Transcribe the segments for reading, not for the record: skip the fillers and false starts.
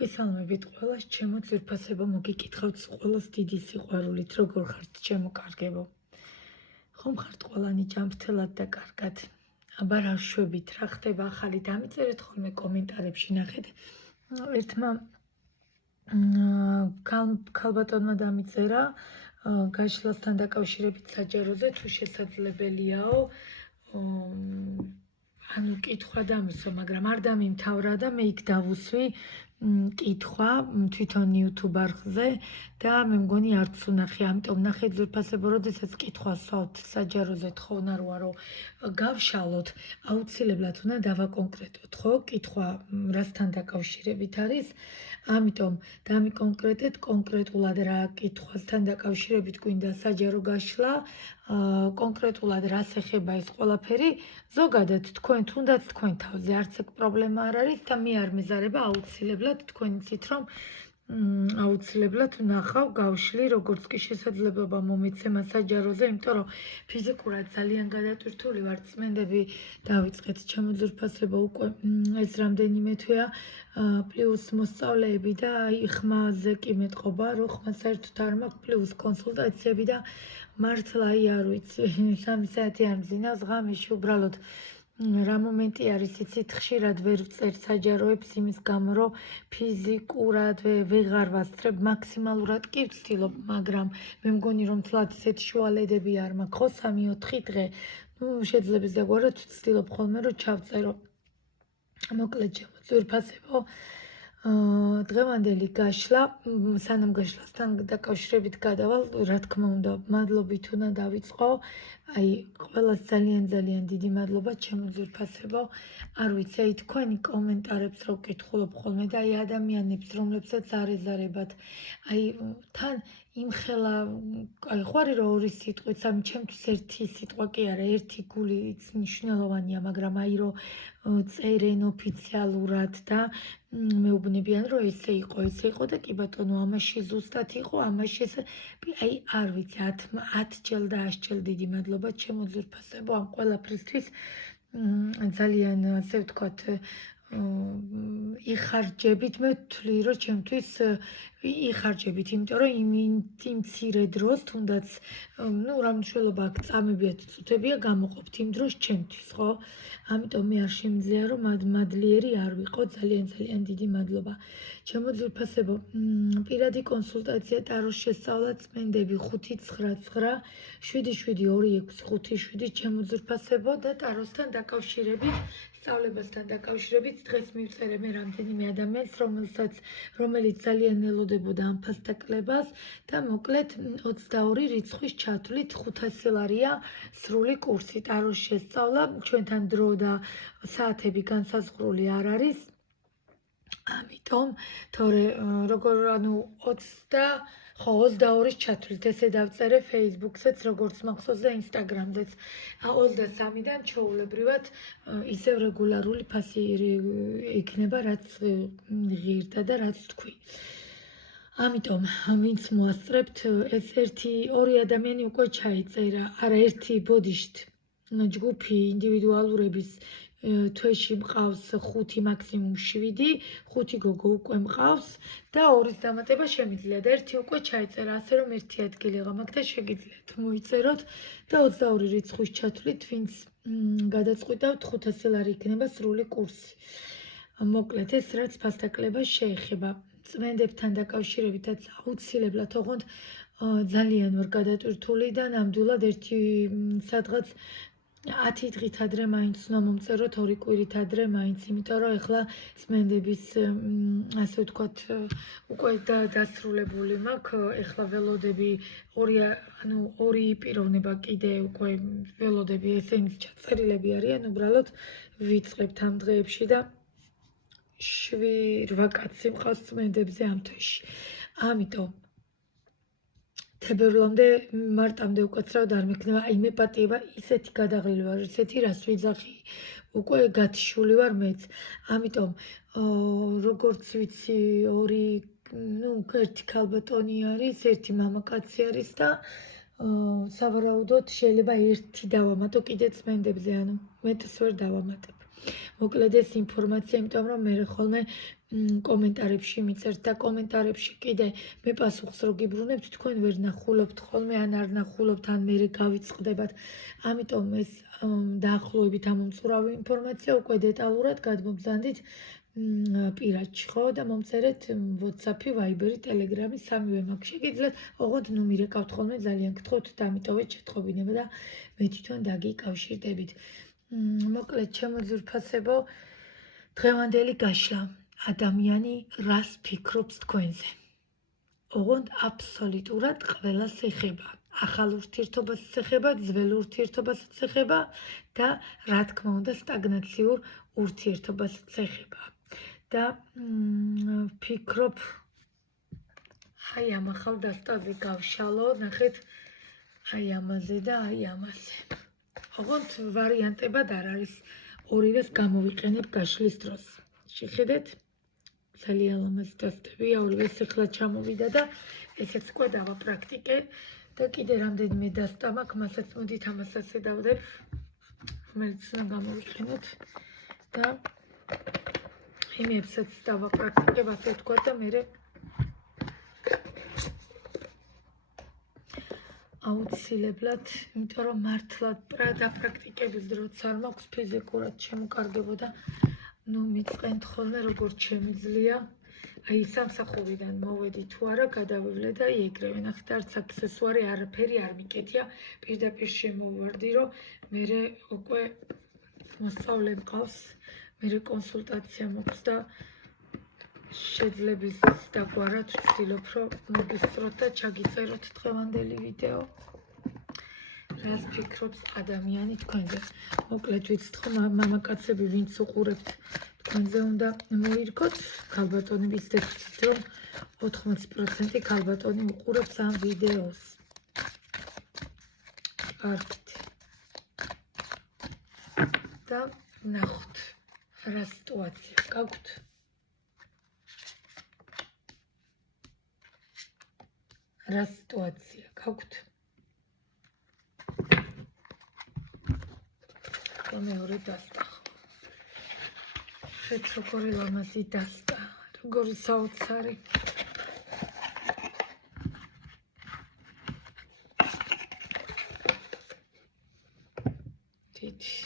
მოგესალმებით ყველას, ჩემო ძვირფასებო, მოგიკითხავთ ყველას დიდი სიყვარულით, როგორ ხართ, ჩემო კარგებო. ხომ ხართ ყველანი ჯანმრთელად და კარგად. აბა რა შვებით, რა ხდება ახალი, დამიწერეთ ხოლმე კომენტარებში, ნახეთ. ერთმა ქალბატონმა დამიწერა გაშლასთან დაკავშირებით საჯაროზე, თუ შესაძლებელიაო ანუ კითხვა დამისო, მაგრამ არ დამიმთავრა და მე იქ დავუსვი კითხვა თვითონ YouTube-არხზე და მე მგონი არც უნახე, ამიტომ ნახეთ ძვირფასებო, როდესაც კითხვას ვსვავთ საჯაროზე თხოვნა როა რომ გავშალოთ, აუცილებლად უნდა დავაკონკრეტოთ, ხო? კითხვა რასთან დაკავშირებით არის? ამიტომ დამიკონკრეტეთ კონკრეტულად რა კითხვასთან დაკავშირებით გვინდა საჯარო გაშლა, კონკრეტულად რას ეხება ეს ყველაფერი, ზოგადად თქვენ თუნდაც თქვენ თავზე არც ეგ პრობლემა არ არის და მე არ მეზარება აუცილებლად თქვენ იცით რომ აუცილებლად ნახავ გავშლი როგორც კი შესაძლებლობა მომეცემა საჯაროზე, იმიტომ რომ ფიზიკურად ძალიან გადატვირთული ვარ, წმენდები დავიწყეთ ჩემო ძვირფასებო უკვე ეს რამდენიმე თვეა პლუს მოსწავლეები და ხმაზე კი მეტყობა, რომ ხმა საერთოდ არ მაქვს პლუს კონსულტაციები და მართლა არ ვიცი 3 საათი არ მძინავს ღამეში უბრალოდ რა მომენტი არის იცით ხშირად ვერ ვწერ საჯაროებს იმის გამო რომ ფიზიკურად ვეღარ ვასწრებ მაქსიმალურად კი ვცდილობ მაგრამ მე მგონი რომ თლათ ესეთი შუალედები არ მაქვს ხო 3-4 დღე შეძლებს დაგვარად ვცდილობ ხოლმე რომ ჩავწერო მოკლედ ჩემო ძვირფასებო დღევანდელი გაშლა სანამ გაშლასთან დაკავშირებით გადავალ რა თქმა უნდა მადლობით უნდა დავიწყო აი ყველას ძალიან დიდი მადლობა ჩემო ძვირფასებო არ ვიცი აი თქვენი კომენტარებს რო ვკითხულობ ხოლმე და აი ადამიანებს რომლებსაც არ ეზარებათ აი თან იმხელა აი ხوارი რომ ორი სიტყვით სამი ჩემთვის ერთი სიტყვა კი არა ერთი გულიც მნიშვნელოვანია მაგრამ აი რომ წერენ ოფიციალურად და მეუბნებიან რომ ესე იყო და კი ბატონო ამაში ზუსტად იყო ამაში ეს აი არ ვიცი 10 ჯერ და 100 ჯერ დიდი მადლობა ჩემო ძვირფასებო ამ ყველაფრისთვის ძალიან ასე ვთქვათ იხარჯებით მე ვთვლი რომ ჩემთვის იხარჯებით იმიტომ რომ იმ მცირე დროს თუნდაც ნუ რა მნიშვნელობა აქვს წამებიათ წუთებია გამოყოფთ იმ დროს ჩემთვის ხო ამიტომ მე არ შემიძლია რომ მადლიერი არ ვიყო ძალიან დიდი მადლობა ჩემო ძვირფასებო პირადი კონსულტაცია ტაროს შესწავლა წმენდები 599 7726 ჩემო ძვირფასებო და ტაროსთან დაკავშირებით სწავლებასთან დაკავშირებით დღეს მივწერე მე რამდენიმე ადამიანს რომელიც ძალიან ელოდებოდა ამ ფასტაკლებას და მოკლედ 22 რიცხვის ჩათვლით 500 ლარია სრული კურსი ტაროს შესწავლა ჩვენთან დრო და საათები განსაზღვრული არ არის ამიტომ თორე როგორ ანუ 22-ის ჩათვლით ესე დავწერე Facebook-საც როგორც მახსოვს და Instagram-დაც 23-დან ჩაულებრივად ისევ რეგულარული ფასი იქნება რაც ღირდა და რაც თქვი ამიტომ ვინც მოასწრებთ ეს ორი ადამიანი უკვე ჩაიწერა არა ერთი ბოდიშთ ჯგუფი ინდივიდუალურების თვეში მყავს 5 მაქსიმუმ 7 5 გოგო უკვე მყავს და ორის დამატება შემიძლია და ერთი უკვე ჩაიწერა ასე რომ ერთი ადგილი ღამაკ და შეგიძლიათ მოიწეროთ და 22 რიცხვის ჩათვლით ვინც გადაწყვიტავთ 500 ლარი იქნება სრული კურსი მოკლედ ეს რაც ფასტაკლებას შეეხება წმენდებთან დაკავშირებითაც აუცილებლად ოღონდ ძალიან ვარ გადატვირთული და ნამდვილად ერთი სადღაც 10 დღით ადრე მაინც უნდა მომწეროთ 2 კვირით ადრე მაინც იმიტომ რომ ეხლა წმენდების ასე ვთქვათ უკვე დასრულებული მაქვს ეხლა ველოდები ორი პიროვნება კიდე უკვე ველოდები ესენიც ჩაწერილები არიან უბრალოდ ვიწყებთ ამ დღეებში და 7-8 კაცი მყავს წმენდებზე ამ თვეში ამიტომ თებერვლამდე მარტამდე უკაცრავად არ მექნება აი მე პატიება ისეთი გადაღლილი ვარ ისეთი რას ვიძახი უკვე გათიშული ვარ მეც ამიტომ როგორც ვიცი ორი ნუ ერთი ქალბატონი არის ერთი მამაკაცი არის და სავარაუდოდ შეიძლება ერთი დავამატო კიდე წმენდებზე ანუ მეტს ვერ დავამატებ მოკლედ ეს ინფორმაცია იმიტომ რომ მე ხოლმე კომენტარებში მიწერთ და კომენტარებში კიდე მე პასუხს რო გიბრუნებთ, თქვენ ვერ ნახულობთ ხოლმე, ან არ ნახულობთ, ან მე გავიწყდებათ. ამიტომ ეს დაახლოებით ამომწურავი ინფორმაცია უკვე დეტალურად გადმოგზავნით პირადში, ხო, და მომწერეთ WhatsApp-ი, Viber-ი, Telegram-ი, სამივე მაგ შეგიძლიათ. ოღონდ ნუ მირეკავთ ხოლმე, ძალიან გთხოვთ, დამიტოვეთ შეთხოვინება და მე თვითონ დაგიკავშირდებით. მოკლედ, ჩემო ძვირფასებო, დღევანდელი გაშლა. ადამიანი რას ფიქრობს თქვენზე? ოღონდ აბსოლუტურად ყველას ეხება. ახალ ურთიერთობას ეხება, ძველ ურთიერთობას ეხება და რა თქმა უნდა სტაგნაციურ ურთიერთობას ეხება. და ფიქრობ, აი ამ ახალ დასტაზე გავშალო, ნახეთ, აი ამაზე და აი ამაზე. ოღონდ ვარიანტებად არ არის, ორივეს გამოვიყენებ გაშლის დროს. შეხედეთ, ძალიან ლამაზი დასტებია, ორივეს ახლა ჩამოვიდა და ესეც უკვე დავაპრაქტიკე და კიდე რამდენიმე დასტა მაქვს, მასაც მოდით ამასაც ედავდებ, რომელიც უნდა გამოვიყენოთ და იმებსაც დავაპრაქტიკებ, ასე თქვა და მერე აუცილებლად, იმიტომ რომ მართლად დაპრაქტიკების დროც არ მაქვს ფიზიკურად შემოკარგებოდა. ნუ მიწყენთ ხოლმე როგორც შემიძლია. აი სამსახურიდან მოვედი თუ არა, გადავივლე და იეკრევენ. ახეთ არც აქსესუარი არაფერი არ მიკეთია. პირდაპირ შემოვარდი, რომ მერე უკვე მოსწავლე მყავს, მერე კონსულტაცია მოქვს და შეძლების დაგვარად ვცდილობ, რომ მოგისწროთ და ჩაგიწეროთ დღევანდელი ვიდეო. რას ფიქრობს ადამიანი თქვენზე? მოკლედ ვიცით ხომ, მამაკაცები, ვინც უყურებთ, თქვენზე უნდა მოირგოთ. ქალბატონების დეფიციტ, რომ 80% ქალბატონი უყურებს ამ ვიდეოს. არქით. და ნახოთ, რა სიტუაცია გაგვთ. რა სიტუაცია გაგვთ. მეორე დასტა. შეც როგორი ლამაზი დასტა, როგორი საოცარი. დიდი.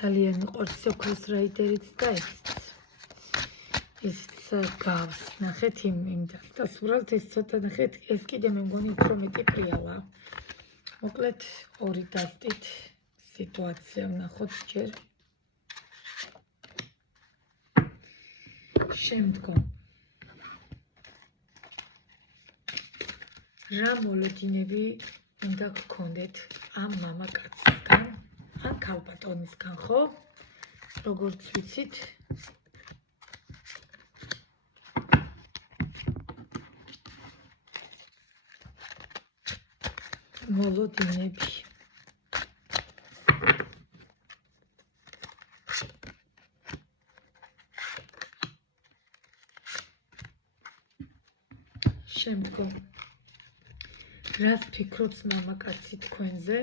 ძალიან მიყვარს სოქროს რაიდერიც და ესეც გავს. ნახეთ იმ დასტას, უბრალოდ ეს ცოტა ნახეთ, ეს კიდე მე მგონი უფრო მეტი პრიალა. მოკლედ ორი დასტით სიტუაცია ვნახოთ ჯერ. შემდგომ რა მოლოდინები უნდა გქონდეთ ამ მამაკაცისგან, ან ქალბატონისგან, ხო? როგორც ვიცით, მოლოდინები. შემდგომ რას ფიქრობს მამაკაცი თქვენზე?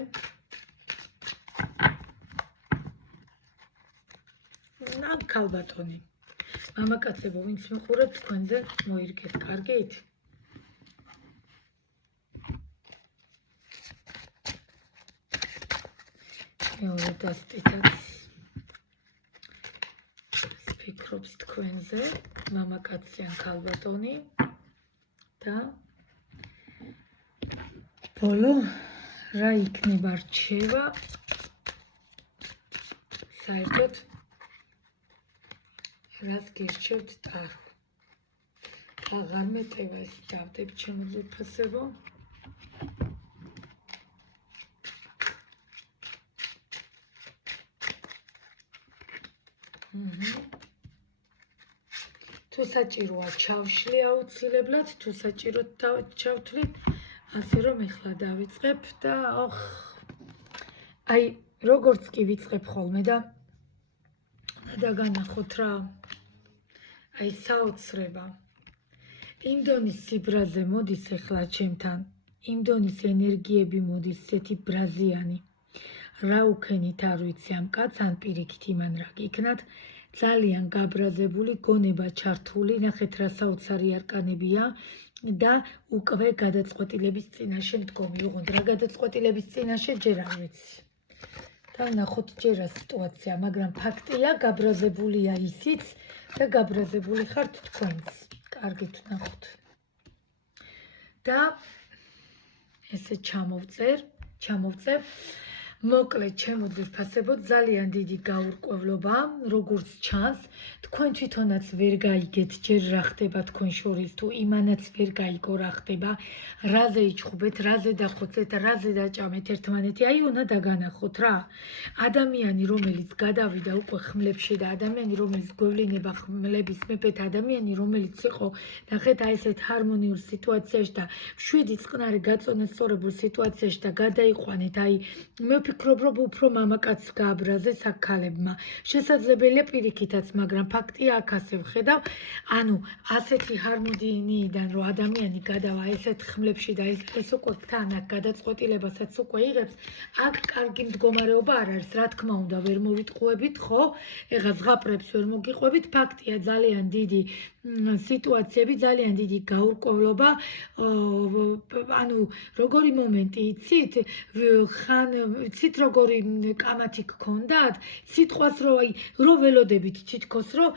ან ქალბატონი. მამაკაცებო, ვინც მიყურებთ, თქვენზე მოირგეთ, კარგით? მეორე დასტითაც ფიქრობს თქვენზე, მამაკაცი ან ქალბატონი და ბოლო რა იქნება რჩევა საერთოდ რას გირჩევთ ტარო. აღარ მეტევა ეს დავდებ ჩემო ძვირფასებო. თუ საჭიროა ჩავშლი აუცილებლად, თუ საჭიროთ ჩავთვლით, ასე რომ ეხლა დავიწყებ და აი როგორც კი ვიწყებ ხოლმე და და განახოთ რა. აი საოცრება. იმ დონის სიბრაზე მოდის ახლა ჩემთან. იმ დონის ენერგიები მოდის ესეთი ბრაზიანი. რა უქენით არ ვიცი ამ კაცს ან პირიქით იმან რა გიქნათ. ძალიან გაბრაზებული გონება ჩართული, ნახეთ რა საოცარი არკანებია და უკვე გადაწყვეტილების წინაშე მდგომი. ოღონდ რა გადაწყვეტილების წინაშე ჯერ არ ვიცი. და ნახოთ ჯერ რა სიტუაცია, მაგრამ ფაქტია, გაბრაზებულია ისიც და გაბრაზებული ხართ თქვენც. კარგით ნახოთ. და ესე ჩამოვწერ. მოკლედ ჩემო ძვირფასებო, ძალიან დიდი გაურკვევლობა, როგორც ჩანს, თქვენ თვითონაც ვერ გაიგეთ ჯერ რა ხდება თქვენ შორის თუ იმანაც ვერ გაიგო რა ხდება, რაზე იჩხუბეთ, რაზე დახოცეთ, რაზე დაჭამეთ ერთმანეთი, აი უნდა დაგანახოთ რა. ადამიანი, რომელიც გადავიდა უკვე ხმლებში და ადამიანი, რომელიც გვევლინება ხმლების მეფეთ, ადამიანი, რომელიც იყო, ნახეთ აი ესეთ ჰარმონიულ სიტუაციაში და 7 წყნარი გაწონასწორებულ სიტუაციაში და გადაიყვანეთ, აი მე ვფიქრობ, რომ უფრო მამაკაცს გააბრაზეს აქ ქალებმა. შესაძლებელია პირიქითაც, მაგრამ ფაქტია აქ ასე ვხედავ, ანუ ასეთი ჰარმონიიდან რომ ადამიანი გადავა ესეთ ხმლებში და ეს უკვე თან აქ გადაწყვეტილებასაც უკვე იღებს, აქ კარგი მდგომარეობა არ არის, რა თქმა უნდა, ვერ მოვიტყუებით, ხო? ეხლა ზღაპრებს ვერ მოგიყვებით, ფაქტია ძალიან დიდი სიტუაციები, ძალიან დიდი გაურკვევლობა, ანუ როგორი მომენტი იცით, ხან იცით როგორი კამათი გქონდათ, სიტყვას რო ველოდებით თითქოს რომ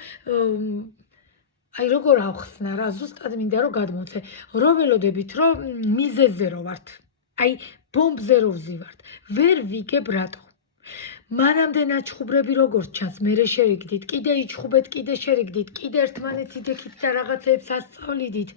აი როგორ ავხსნა რა, ზუსტად მინდა რომ გადმოცე, რო ველოდებით რომ მიზეზე რო ვართ, აი ბომბზე რო ვზივართ, ვერ ვიგებ რატო. მანამდე აჩხუბრები როგორც ჩანს, მერე შერიგდით, კიდე იჩხუბეთ, კიდე შერიგდით, კიდე ერთმანეთს იდექით და რაღაცეებს ასწავლიდით,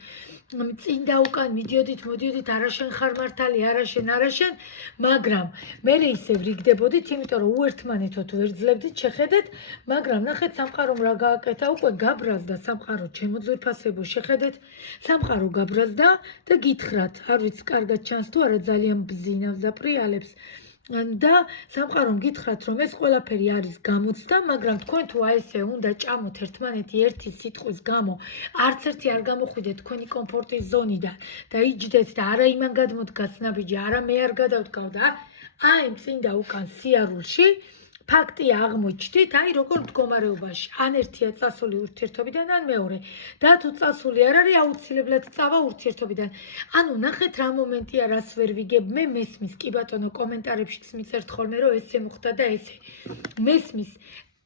წინ და უკან მიდიოდით, მოდიოდით, არაშენ ხარ მართალი, არაშენ, მაგრამ მერე ისევ რიგდებოდით, იმიტომ რომ უერთმანეთოდ ვერ ძლევდით, შეხედეთ, მაგრამ ნახეთ სამყარომ რა გააკეთა, უკვე გაბრაზდა სამყარო ჩემო ძვირფასებო, შეხედეთ, სამყარო გაბრაზდა და გითხრათ, არ ვიცი კარგად ჩანს თუ არა, ძალიან ბზინავს და პრიალებს. და სამყარომ გითხრათ, რომ ეს ყველაფერი არის გამოცდა, მაგრამ თქვენ თუ აი ესე უნდა ჭამოთ ერთმანეთი ერთი სიტყვის გამო, არც ერთი არ გამოხვიდეთ თქვენი კომფორტის ზონიდან და იჯდეთ და არა იმან გადმოდგას ნაბიჯი, არა მე არ გადავდგავ და აი წინ და უკან სიარულში ფაქტია აღმოჩნდით, აი როგორ მდგომარეობაში, ან ერთია წასული ურთიერთობიდან, ან მეორე. და თუ წასული არ არის, აუცილებლად წავა ურთიერთობიდან. ანუ ნახეთ რა მომენტია, რას ვერ ვიგებ, მე მესმის, კი ბატონო, კომენტარებშიც მიწერთ ხოლმე, რომ ესე მოხდა და ესე. მესმის,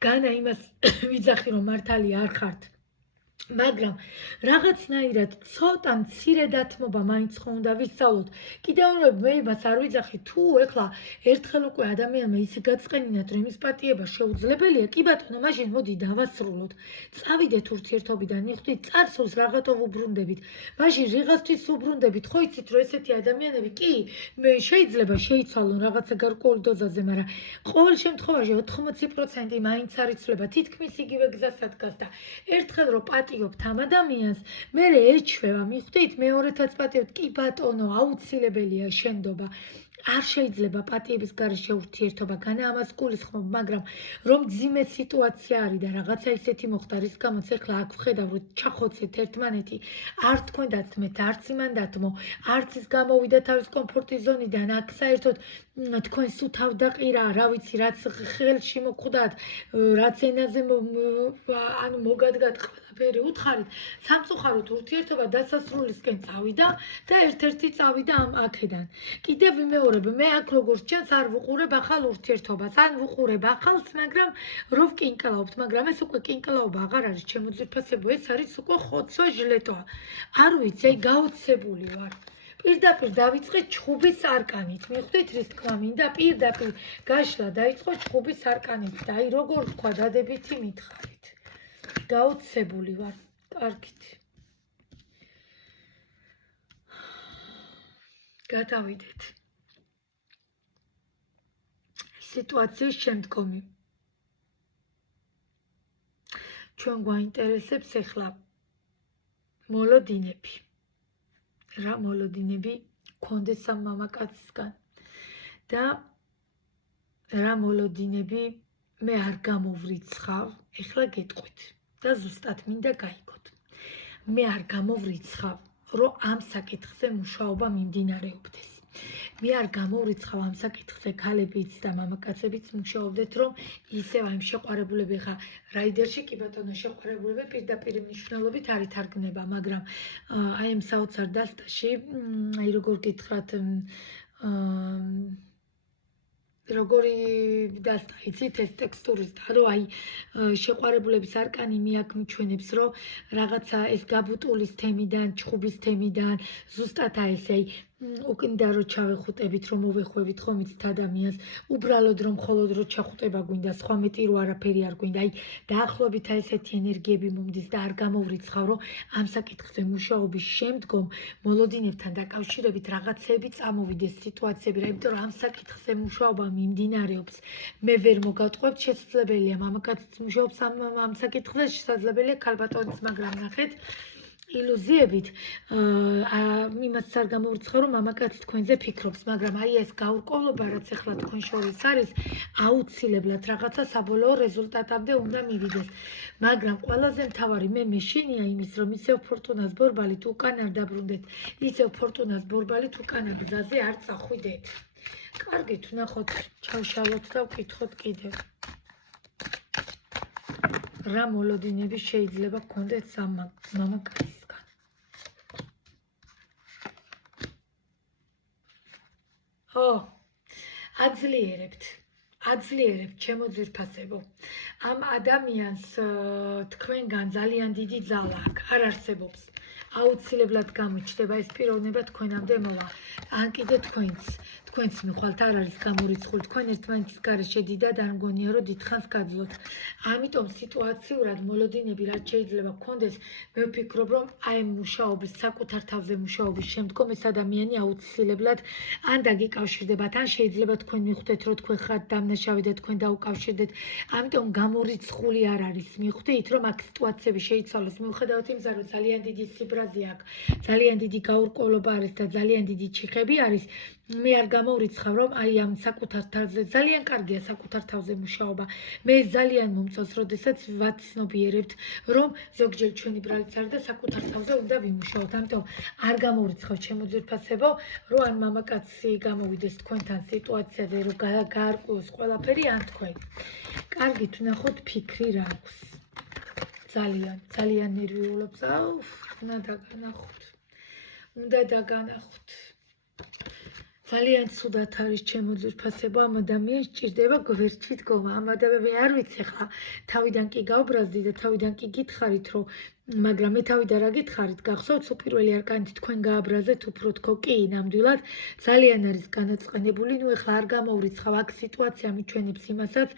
განა იმას ვიძახი, რომ მართალი არ ხართ. მაგრამ რაღაცნაირად ცოტა მცირე დათმობა მაინც ხო უნდა ვისწავლოთ. კიდევ მე იმას არ ვიძახი, თუ ეხლა ერთხელ უკვე ადამიანმა ისე გაწყენინათ, რომ იმის პატიება შეუძლებელია, კი ბატონო, მაშინ მოდი დავასრულოთ. წავიდეთ ურთიერთობიდან, მიხვდით, წარსულს რაღაცო ვუბრუნდებით. მაშინ რიღასთვის ვუბრუნდებით, ხო იცით, რომ ესეთი ადამიანები კი შეიძლება შეიცვალონ რაღაცა გარკვეულ დოზაზე, მაგრამ ყოველ შემთხვევაში 80% მაინც არ იცვლება, თითქმის იგივე გზასაც დგას და ერთხელ რომ პატიობთ ამ ადამიანს, მერე ეჩვევა, მიხვდით, მეორეთაც პატიობთ, კი ბატონო, აუცილებელია შენდობა. არ შეიძლება პატიების გარეშე ურთიერთობა, განა ამას გულისხმობ, მაგრამ რომ ძიმე სიტუაცია არის და რაღაცა ისეთი მოხდა, რის გამოც ეხლა აქ ვხედავ, რომ ჩახოცეთ ერთმანეთი, არ თქვენ დათმეთ, არც იმან დათმო, არც ის გამოვიდა თავის კომფორტის ზონიდან, აქ საერთოდ თქვენ სუთავ დაყირა, რა ვიცი, რაც ხელში მოხვდათ, რაც ენაზე ანუ მოგადგათ ყველაფერი უთხარით, სამწუხაროდ ურთიერთობა დასასრულისკენ წავიდა და ერთ-ერთი წავიდა ამ აქედან. კიდევ ვიმეორებ, მე აქ როგორც ჩანს არ ვუყურებ ახალ ურთიერთობას, ან ვუყურებ ახალს, მაგრამ რო ვკინკლაობთ, მაგრამ ეს უკვე კინკლაობა აღარ არის, ჩემო ძვირფასებო, ეს არის უკვე ხოცვა ჟლეტვა. არ ვიცი, აი გაოცებული ვარ. პირდაპირ დავიწყე ჩხუბის არკანით, მიხვდით რის თქმა მინდა, პირდაპირ გაშლა დაიწყო ჩხუბის არკანით და აი როგორ თქვა, დადებითი მითხარით. გაოცებული ვარ, კარგით. გადავიდეთ. სიტუაციის შემდგომი. ჩვენ გვაინტერესებს ახლა მოლოდინები. რა მოლოდინები გქონდეს ამ მამაკაცისგან და რა მოლოდინები მე არ გამოვრიცხავ, ეხლა გეტყვით და ზუსტად მინდა გაიგოთ. მე არ გამოვრიცხავ, რომ ამ საკითხზე მუშაობა მიმდინარეობდეს. მე არ გამოვრიცხავ ამ საკითხზე ქალებიც და მამაკაცებიც მუშაობდეთ, რომ ისევ აი შეყვარებულები ხა რაიდერში კი ბატონო შეყვარებულები პირდაპირ მნიშვნელობით არ ითარგმნება, მაგრამ აი ამ საოცარ დასტაში, აი როგორ გითხრათ, როგორი დასტა იცით ეს ტექსტურის და რომ აი შეყვარებულების არკანი მიაქმჩვენებს, რომ რაღაცა ეს გაბუტულის თემიდან, ჩხუბის თემიდან, ზუსტად აი ესე აი უკნდა რომ ჩავეხუტებით, რომ მოვეხვევით ხომ იცით ადამიანს, უბრალოდ რომ მხოლოდ რომ ჩახუტება გვინდა, სხვა მეტი რო არაფერი არ გვინდა, აი დაახლოებით აი ესეთი ენერგიები მომდის და არ გამოვრიცხავ, რომ ამ საკითხზე მუშაობის შემდგომ მოლოდინებთან დაკავშირებით რაღაცეები წამოვიდეს სიტუაციები, რა იმიტომ რომ ამ საკითხზე მუშაობა მიმდინარეობს, მე ვერ მოგატყვევთ, შესაძლებელია მამაკაციც მუშაობს ამ საკითხზე, შესაძლებელია ქალბატონიც, მაგრამ ნახეთ ილუზიებით იმას არ გამოვრიცხავ, რომ მამაკაც თქვენზე ფიქრობს, მაგრამ აი ეს გაურკვევლობა, რაც ახლა თქვენ შორის არის, აუცილებლად რაღაცა საბოლოო რეზულტატამდე უნდა მივიდეს. მაგრამ ყველაზე მთავარი მე მეშინია იმის, რომ ისევ ფორტუნას ბორბალით უკან არ დაბრუნდეთ, ისევ ფორტუნას ბორბალით უკანა გზაზე არ წახვიდეთ. კარგით, ვნახოთ, ჩავშალოთ და ვკითხოთ კიდევ. რა მოლოდინები შეიძლება გქონდეთ მამაკაცისგან. აძლიერებთ ჩემო ძვირფასებო. ამ ადამიანს თქვენგან ძალიან დიდი ძალა აქვს, არ არსებობს. აუცილებლად გამოჩნდება ეს პიროვნება თქვენამდე მოვა. ან კიდე თქვენც მიხვალთ არ არის გამორიცხული, თქვენ ერთმანეთის გარეშე დიდად არ მგონია რომ დიდხანს გაძლოთ. ამიტომ სიტუაციურად მოლოდინები რაც შეიძლება გქონდეს, მე ვფიქრობ რომ აი მუშაობის საკუთარ თავზე მუშაობის შემდგომ ეს ადამიანი აუცილებლად ან დაგიკავშირდებათ, ან შეიძლება თქვენ მიხვდეთ რომ თქვენ ხართ დამნაშავე და თქვენ დაუკავშირდეთ. ამიტომ გამორიცხული არ არის. მიხვდით რომ აქ სიტუაციები შეიცვალოს მიუხედავად იმისა რომ ძალიან დიდი სიბრაზე აქვს, ძალიან დიდი გაურკვევლობა არის და ძალიან დიდი ჩიხები არის. მე არ გამოვრიცხავ რომ აი ამ საკუთარ თავზე ძალიან კარგია საკუთარ თავზე მუშაობა. მე ძალიან მომწონს, როდესაც ვაცნობიერებთ, რომ ზოგჯერ ჩვენი ბრალიც არის და საკუთარ თავზე უნდა ვიმუშაოთ. ამიტომ არ გამოვრიცხავ ჩემო ძვირფასებო, რომ ან მამაკაცი გამოვიდეს თქვენთან სიტუაციაზე, რომ გაარკვიოს ყველაფერი, ან თქვენ. კარგით, ვნახოთ ფიქრი რა აქვს. ძალიან ნერვიულობს. უნდა დაგანახოთ. ძალიან ცუდად არის ჩემო ძვირფასებო, ამ ადამიანს ჭირდება გვერდში დგომა. ამ ადამიანს არ ვიცი ხა, თავიდან კი გავბრაზდი და თავიდან კი გითხარით, რომ მაგრამ მე თავიდან რა გითხარით, გახსოვთ უპირველი არკანით თქვენ გააბრაზეთ უფრო თქო, კი, ნამდვილად ძალიან არის განაწყენებული. ნუ ეხლა არ გამოვრიცხავ, აქ სიტუაცია მიჩვენებს იმასაც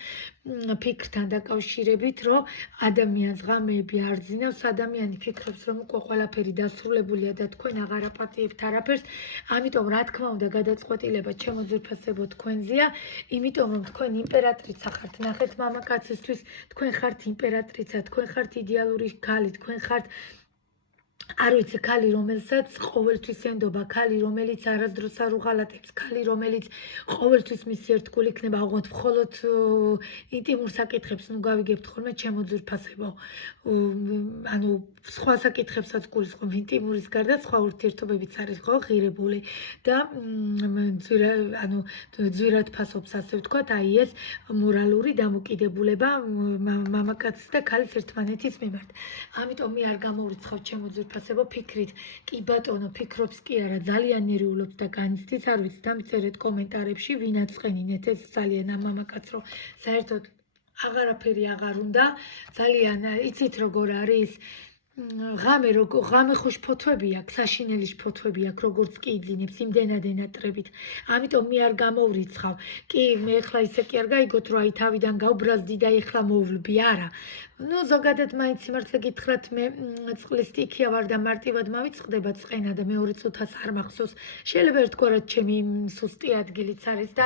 ფიქრთან დაკავშირებით, რომ ადამიანს ღამეები არ ძინავს, ადამიანი ფიქრობს, რომ უკვე ყველაფერი დასრულებულია და თქვენ აღარ აპატიებთ არაფერს. ამიტომ რა თქმა უნდა გადაწყვეტილება ჩემო ძვირფასებო თქვენზეა, იმიტომ რომ თქვენ იმპერატრიცა ხართ, ნახეთ მამაკაცისთვის, თქვენ ხართ იმპერატრიცა, თქვენ ხართ იდეალური ქალი, თქვენ ხართ არ ვიცი, ქალი რომელსაც ყოველთვის ენდობა, ქალი რომელიც არასდროს არ უღალატებს, ქალი რომელიც ყოველთვის მისი ერთგული იქნება, აღოთ მხოლოდ ინტიმურ საკითხებს ნუ გავიგებთ ხოლმე ჩემო ძვირფასებო. ანუ სხვა საკითხებსაც გულისხმობ, ინტიმურის გარდა სხვა ურთიერთობებიც არის ხო ღირებული და ძვირად ფასობს, ასე ვთქვათ, აი ეს მორალური დამოკიდებულება მამაკაცის და ქალის ერთმანეთის მიმართ. ამიტომ მე არ გამოვრიცხავ ჩემო ძვირფასებო ფიქრით, კი ბატონო, ფიქრობს კი არა, ძალიან ნერვიულობს და განიცდის, არ ვიცი, დამწერეთ კომენტარებში, ვინ აწყენინეთ ეს ძალიან ამ მამაკაცს, რომ საერთოდ აღარაფერი აღარ უნდა, ძალიან იცით როგორ არის ღამე ხო შფოთვები აქვს, საშინელი შფოთვები აქვს, როგორც კი იძინებს იმდენად ენატრებით. ამიტომ მე არ გამოვრიცხავ. კი, მე ახლა ისე კი არ გაიგოთ, რომ აი თავიდან გავბრაზდი და ახლა მოვლები, არა. ნუ ზოგადად მაინც სიმართლე გითხრათ, მე წყლის სტიქია ვარ და მარტივად მავიწყდება წყენა და მეორე წუთას არ მახსოვს. შეიძლება ერთგვარად ჩემი სუსტი ადგილიც არის და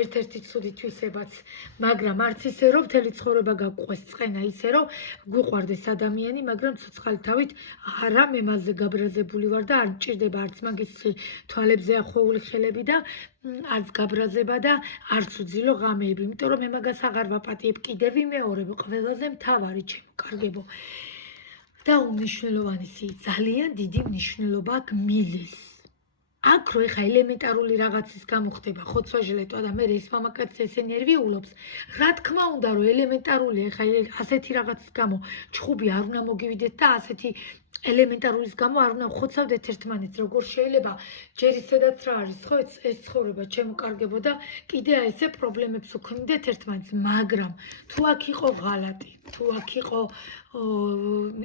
ერთ-ერთი ცუდი თვისებაც, მაგრამ არც ისე რომ მთელი ცხოვრება გაგვყვეს წყენა, ისე რომ გვიყვარდეს ადამიანი, მაგრამ ცოცხალი თავით არა, მე მასზე გაბრაზებული ვარ და არ მჭირდება არც მაგის თვალებზე ახვეული ხელები და არც გაბრაზება და არც უძილო ღამეები, იმიტომ რომ მე მაგას აღარ ვაპატიებ, კიდევ ვიმეორებ, ყველაზე მთავარი ჩემო კარგებო და უმნიშვნელოვანესი, ძალიან დიდი მნიშვნელობა აქვს მიზეზს. აქ რო ეხა ელემენტარული რაღაცის გამო ხდება ხოცვა-ჟლეტვა და მე ეს მამაკაცი ესე ნერვიულობს, რა თქმა უნდა რომ ელემენტარულია ეხა ასეთი რაღაცის გამო ჩხუბი არ უნდა მოგივიდეთ და ასეთი ელემენტარულის გამო არ უნდა ხოცავდეთ ერთმანეთს, როგორ შეიძლება ჯერ ისედაც რა არის ხო ეს ცხოვრება ჩემო კარგებო და კიდე ესე პრობლემებს უქმნიდეთ ერთმანეთს, მაგრამ თუ აქ იყო ღალატი, თუ აქ იყო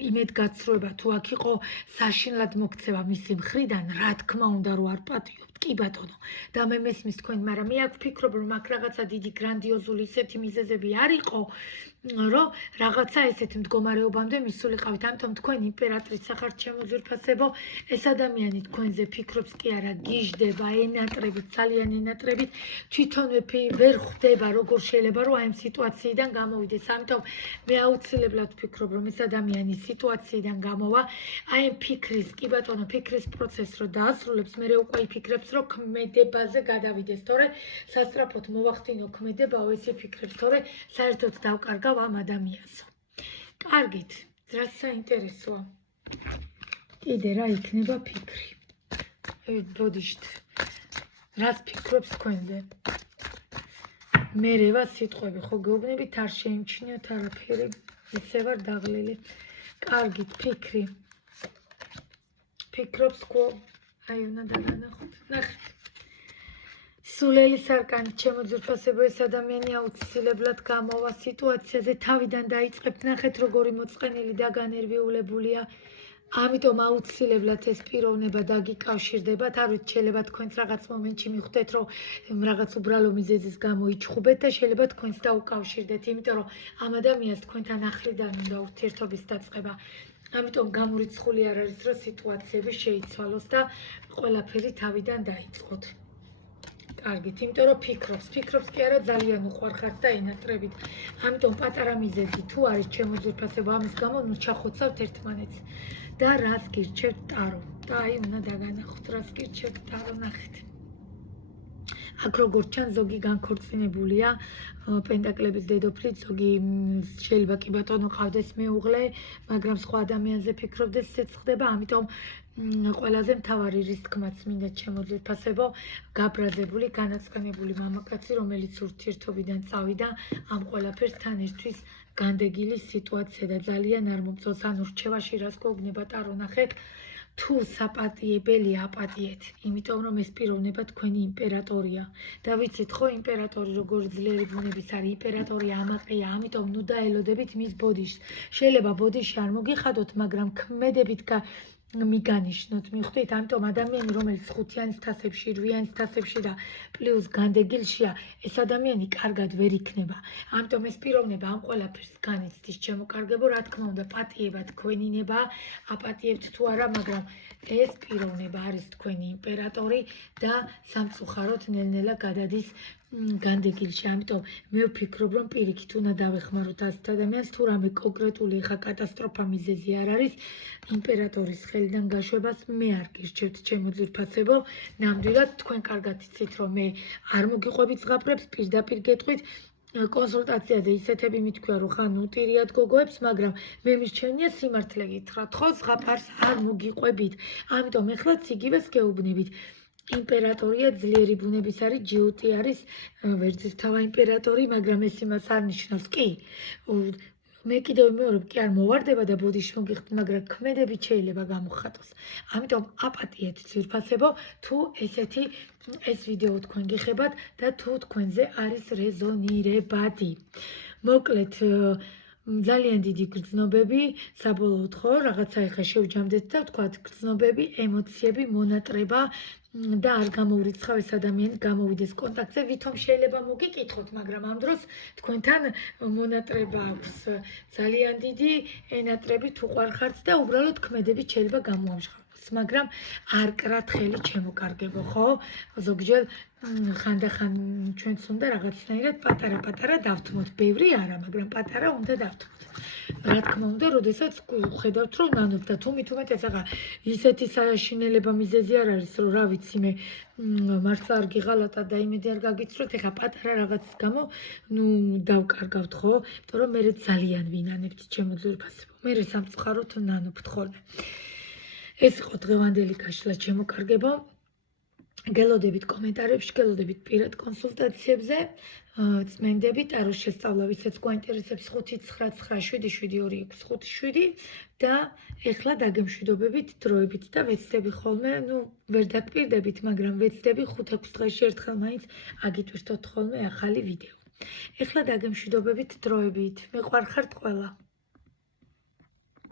იმედგაცრუება, თუ აქ იყო საშინლად მოქცევა მისი მხრიდან, რა თქმა უნდა რომ არ პატიობთ, კი ბატონო და მე მესმის თქვენ, მაგრამ მე აქ ვფიქრობ რომ აქ რაღაცა დიდი გრანდიოზული ისეთი მიზეზები არ იყო, რომ რაღაცა ესეთ მდგომარეობამდე მისულიყავით, ამიტომ თქვენ იმპერატრის სახართ ჩემო ძვირფასებო, ეს ადამიანი თქვენზე ფიქრობს კი არა, გიждდება ენატრებით, ძალიან ენატრებით, თვითონვე ვერ ხვდება როგორ შეიძლება რომ აი ამ სიტუაციიდან გამოვიდეს, ამიტომ მე აუცილებლად ვფიქრობ რომ ეს ადამიანი სიტუაციიდან გამოვა, აი ამ ფიქრის, კი ბატონო, ფიქრის პროცესს რო დაასრულებს, მე უკვე იფიქრებს რომ ქმედებაზე გადავიდეს, თორე სასწრაფოდ მოვახდინო ქმედებაო, ესე ფიქრებს, თორე საერთოდ დავკარგავ ამ ადამიანს. კარგით, რა საინტერესოა. კიდე რა იქნება ფიქრი. ბოდიშთ. რას ფიქრობს თქვენზე? მერევა სიტყვები, ხო გეუბნებით არ შეიმჩნიოთ არაფერი, ისე ვარ დაღლილი. კარგით, ფიქრი. ფიქრობს ხო? აი უნდა დაგანახოთ. ნახეთ. სულელი სარკანი ჩემო ძვირფასებო, ეს ადამიანი აუცილებლად გამოვა სიტუაციაზე, თავიდან დაიწყებთ, ნახეთ როგორი მოწყენილი და განერვიულებულია. ამიტომ აუცილებლად ეს პიროვნება დაგიკავშირდებათ, არ ვიცი, შეიძლება თქვენც რაღაც მომენტში მიხვდეთ, რომ რაღაც უბრალო მიზეზის გამო იჩხუბეთ და შეიძლება თქვენც დაუკავშირდეთ, იმიტომ რომ ამ ადამიანს თქვენთან ახლიდან უნდა ურთიერთობის დაწყება. ამიტომ გამორიცხული არ არის, რომ სიტუაციები შეიცვალოს და ყველაფერი თავიდან დაიწყოთ. კარგით, იმიტომ რომ ფიქრობს კი არა ძალიან უყვარხართ და ენატრებით. ამიტომ პატარა მიზეზი თუ არის ჩემო ძვირფასებო, ამის გამო ნუ ჩახოცავთ ერთმანეთს. და რას გირჩევთ ტარო? და აი უნდა დაგანახოთ, რას გირჩევთ ტარო, ნახეთ. აქ როგორც ჩანს, ზოგი განქორწინებულია, პენტაკლების დედოფლით, ზოგი შეიძლება კი ბატონო ყავდეს მეუღლე, მაგრამ სხვა ადამიანზე ფიქრობდეს, ესეც ხდება, ამიტომ ყველაზე მთავარი რის თქმაც მინდა ჩემო ძვირფასებო, გაბრაზებული, განაწყენებული მამაკაცი, რომელიც ურთიერთობიდან წავიდა ამ ყველაფერს თან ერთვის განდეგილი სიტუაცია და ძალიან არ მომწონს, ანუ რჩევაში რას გვეუბნება ტარო, ნახეთ. თუ საპატიებელია აპატიეთ, იმიტომ რომ ეს პიროვნება თქვენი იმპერატორია და ვიცით ხო იმპერატორი როგორ ძლიერი ბუნების არის, იმპერატორი ამაყია, ამიტომ ნუ დაელოდებით მის ბოდიშს. შეიძლება ბოდიში არ მოგიხადოთ, მაგრამ ქმედებით მიგანიშნოთ, მიხვდით, ამიტომ ადამიანი რომელიც 5-იანის თასებში, 8-იანის თასებში და პლუს განდეგილშია, ეს ადამიანი კარგად ვერ იქნება. ამიტომ ეს პიროვნება ამ ყველაფერს განიცდის, ჩემო კარგებო, რა თქმა უნდა, პატიება თქვენინება, აპატიებთ თუ არა, მაგრამ ეს პიროვნება არის თქვენი იმპერატორი და სამწუხაროდ ნელ-ნელა გადადის განდეგილში. ამიტომ მე ვფიქრობ, რომ პირიქით უნდა დავეხმაროთ ასეთ ადამიანს, თუ რამე კონკრეტული ხა კატასტროფა მიზეზი არ არის, იმპერატორის ხელიდან გაშვებას მე არ გირჩევთ, ჩემო ძვირფასებო. ნამდვილად თქვენ კარგად იცით, რომ მე არ მოგიყვებით ზღაპრებს, პირდაპირ გეტყვით. კონსულტაციაზე ისეთები მithქვია, რომ ხან უტირიათ გოგოებს, მაგრამ მე მისჩენია სიმართლე გითხრათ, ხო, ზღაპარს არ მოგიყვებით. ამიტომ ეხლაც იგივეს გეუბნებით. იმპერატორია ძლიერი ბუნების არის, ჯიუტი არის ვერძისთავა იმპერატორი, მაგრამ ეს იმას არ ნიშნავს, კი. მე კიდევ ვიმეორებ, კი არ მოვარდება და ბოდიში მოგიხდით, მაგრამ ქმედებით შეიძლება გამოხატოს. ამიტომ აპატიეთ ძვირფასებო, თუ ესეთი ეს ვიდეო თქვენ გიხებათ და თუ თქვენზე არის რეზონირებადი. მოკლედ ძალიან დიდი გრძნობები, საბოლოოდ ხო, რაღაცა ეხა შევჯამდეთ და ვთქვათ, გრძნობები, ემოციები, მონატრება და არ გამოურიცხავ ეს ადამიანი გამოვიდეს კონტაქტზე, ვითომ შეიძლება მოგიკითხოთ, მაგრამ ამ დროს თქვენთან მონატრება აქვს ძალიან დიდი, ენატრებით უყვარხართ და უბრალოდ ქმედებით შეიძლება გამოამჟღავნოს, მაგრამ არ კრათ ხელი ჩემო კარგებო, ხო? ზოგჯერ ხანდახან ჩვენც უნდა რაღაცნაირად პატარა დავთმოთ. ბევრი არა, მაგრამ პატარა უნდა დავთმოთ. რა თქმა უნდა, როდესაც ხედავთ, რომ ნანობს და თუმით ეს ისეთი საშინელება მიზეზი არ არის, რომ რა ვიცი მე მართლა არ გიღალატა და იმედი არ გაგიცროთ, ეხა პატარა რაღაცის გამო, დავკარგავთ, ხო? იმიტომ რომ მე ძალიან ვინანებთ ჩემო ძვირფასებო. მე სამწუხაროდ ნანობთ ხოლმე. ეს იყო დღევანდელი გაშლა ჩემო კარგებო. გელოდებით კომენტარებში, გელოდებით პირად კონსულტაციებზე, წმენდებით, ტაროს შესწავლა, ვისაც გვაინტერესებს 59977272557 და ეხლა დაგემშვიდობებით დროებით და ვეცდები ხოლმე, ვერ დაგპირდებით, მაგრამ ვეცდები 5-6 დღეში ერთხელ მაინც აგიტვირთოთ ხოლმე ახალი ვიდეო. ეხლა დაგემშვიდობებით დროებით. მეყვარხართ ყველა.